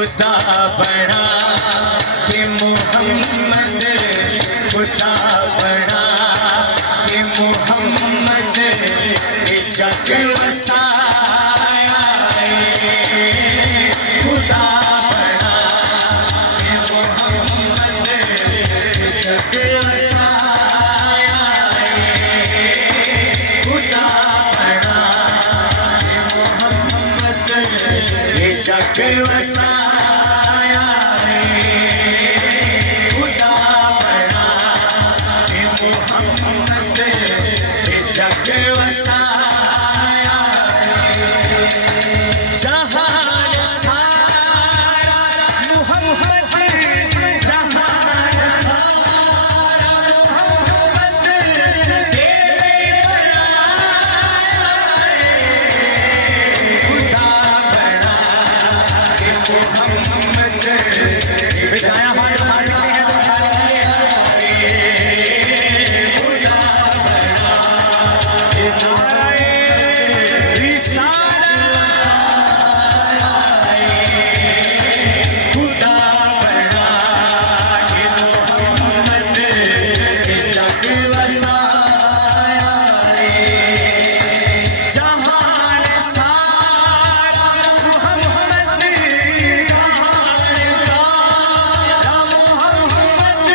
खुदा बड़ा कि मोहम्मद, खुदा बड़ा कि मोहम्मद ये जग वसाया है। खुदा बड़ा कि मोहम्मद ये जग वसाया है। खुदा बड़ा कि मोहम्मद ये जग वसाया है। खुदा बड़ा कि मोहम्मद ये जग वसाया है। जहान सारा मोहम्मद, जहान सारा मोहम्मद तेरे बनाया है। खुदा बड़ा कि मोहम्मद बिठाया हाथ उठा सकते हैं तो उठा लीजिए। खुदा बड़ा कि नारे रिसालत आया है। खुदा बड़ा कि मोहम्मद ये जग वसाया है। जहान सारा मोहम्मद, जहान सारा मोहम्मद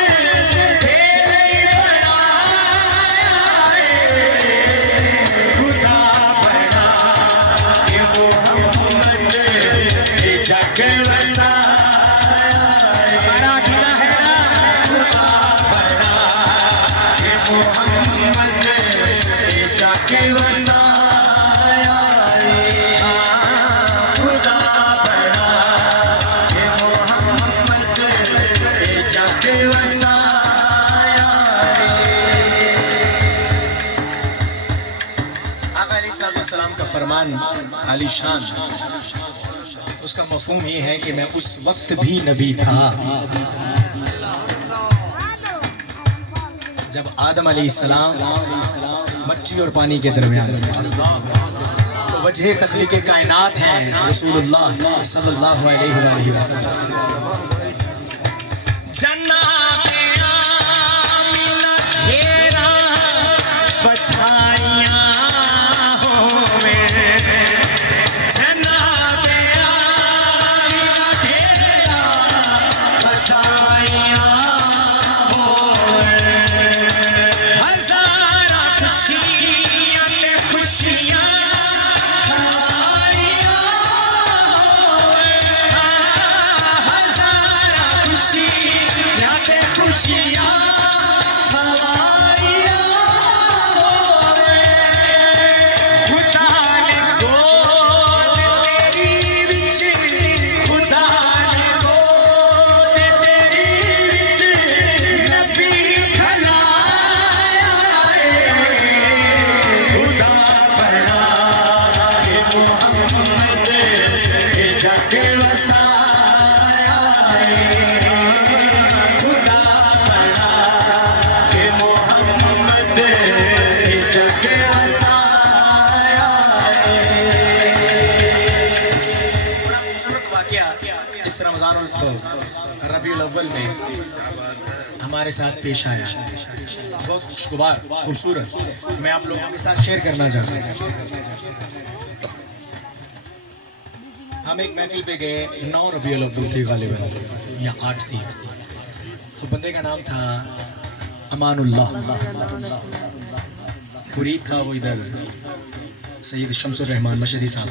तेरे बनाया है। खुदा बड़ा कि मोहम्मद ये जग वसाया है। बड़ा गिरा है ना। खुदा बड़ा कि मोहम्मद ये जग वसाया है। खुदा बड़ा कि मोहम्मद ये जग वसाया है। आका अलैहिस्सलाम का फरमान आलीशान, उसका मफहूम ये है कि मैं उस वक्त भी नबी था जब आदम अलैहिस्सलाम मट्टी और पानी के दरमियान थे। तो वजह तख्लीक़ कायनात हैं रसूलुल्लाह सल्लल्लाहु अलैहि वसल्लम। जन्नते आमिना ढेरा बधाइयाँ होवे। जन्नते आमिना ढेरा बधाइयाँ होवे। हज़ारा खुशियाँ ते खुशियाँ सवारियाँ होवे। हज़ारा खुशियाँ ते खुशियाँ सवारियाँ होवे। खुदा ने गोद तेरी विच, खुदा ने गोद तेरी विच नबी खलाया है। खुदा बड़ा कि मोहम्मद ये जग वसाया है। खुदा बड़ा कि मोहम्मद ये जग वसाया है। बड़ा खूबसूरत वाकया इस रमज़ानुल रबीउल अव्वल में हमारे साथ पेश आया। बहुत खुशगवार, खूबसूरत, मैं आप लोगों के साथ शेयर करना चाहता हूँ। हम एक महफिल पे गए, 9 रबीउल अव्वल थी गालिबन या 8 थी। तो बंदे का नाम था अमानुल्लाह, मुरीद था वो इधर सैयद शम्सुर रहमान मशहदी साहब।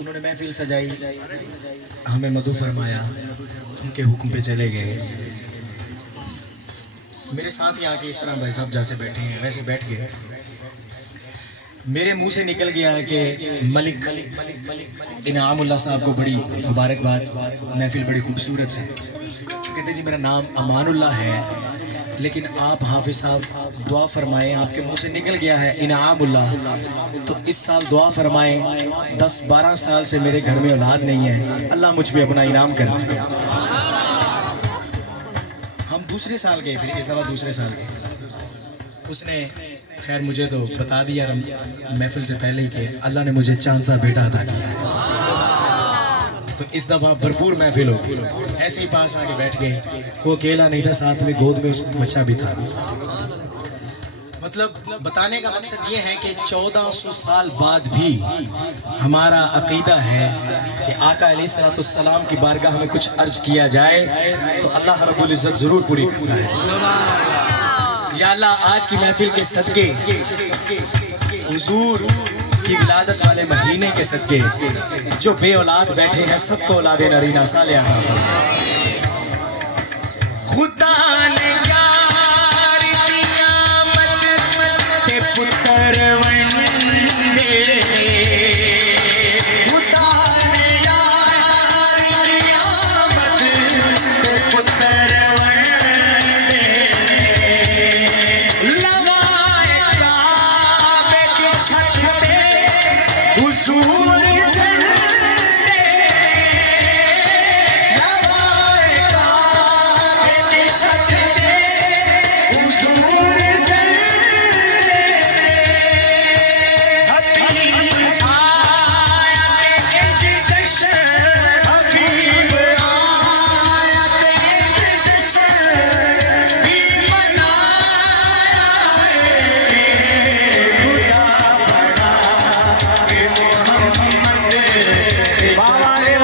उन्होंने महफिल सजाई, हमें मधु फरमाया, उनके हुक्म पे चले गए। मेरे साथ ही आके इस तरह भाई साहब जैसे बैठे हैं वैसे बैठ गए। मेरे मुंह से निकल गया कि मलिक इनामुल्लाह साहब को बड़ी मुबारकबाद, महफिल बड़ी खूबसूरत है। कहते जी मेरा नाम अमानुल्लाह है, लेकिन आप हाफिज साहब दुआ फरमाएं, आपके मुंह से निकल गया है इनामुल्लाह, तो इस साल दुआ फरमाएं। 10-12 साल से मेरे घर में औलाद नहीं है, अल्लाह मुझ पे अपना इनाम करे। हम दूसरे साल गए, फिर इस दफा दूसरे साल गए। उसने खैर मुझे तो बता दिया महफिल से पहले ही कि अल्लाह ने मुझे चांद सा बेटा अता किया। तो इस दफा भरपूर महफिल हो। ऐसे ही पास आके बैठ गए, वो अकेला नहीं था, साथ में गोद में उसका बच्चा भी था। मतलब बताने का मकसद ये है कि 1400 साल बाद भी हमारा अकीदा है कि आका अलैहिस्सलाम की बारगाह में कुछ अर्ज किया जाए तो अल्लाह रब्बुल इज्जत जरूर पूरी करता है। या अल्लाह आज की महफिल के सदके, हुजूर की विलादत वाले महीने के सदके जो बे औलाद बैठे हैं सबको औलाद नरीना सालिहा खुदा ने यार दिया मत ते पुत्र वंडे, खुदा ने यार दिया मत ते पुत्र वंडे, लगाए काबे की छत पे हुजूर झंडे, लगाए काबे की छत पे हुजूर झंडे, हबीब आया ते इंज जश्न, हबीब आया ते इंज जश्न भी मनाया है। खुदा बड़ा के मोहम्मद बाबा रे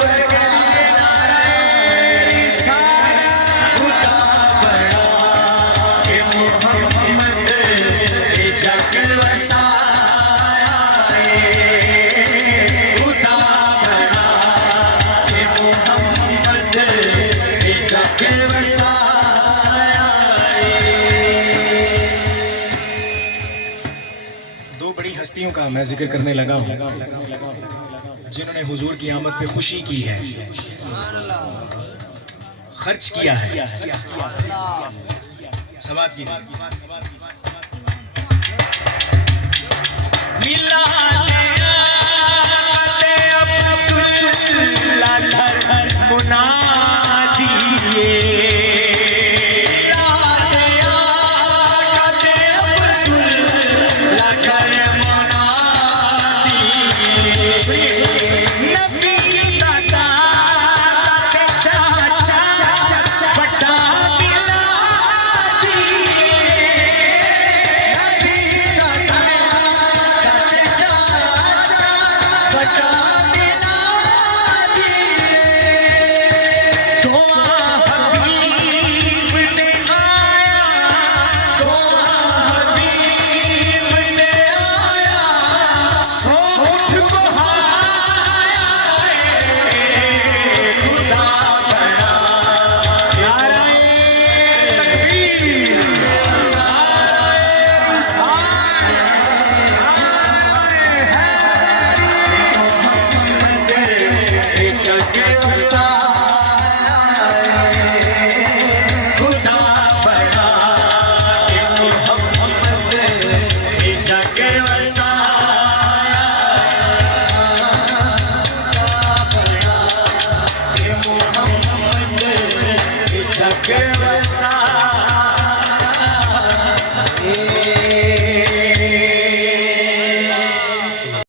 सारा, खुदा बड़ा के मोहम्मद जग वसाया है। खुदा बड़ा के मोहम्मद जग वसाया है। दो बड़ी हस्तियों का मैं जिक्र करने लगा हूँ जिन्होंने हुजूर की आमद पे खुशी की है, खर्च किया है। समाप्त कीजिए। Yeah.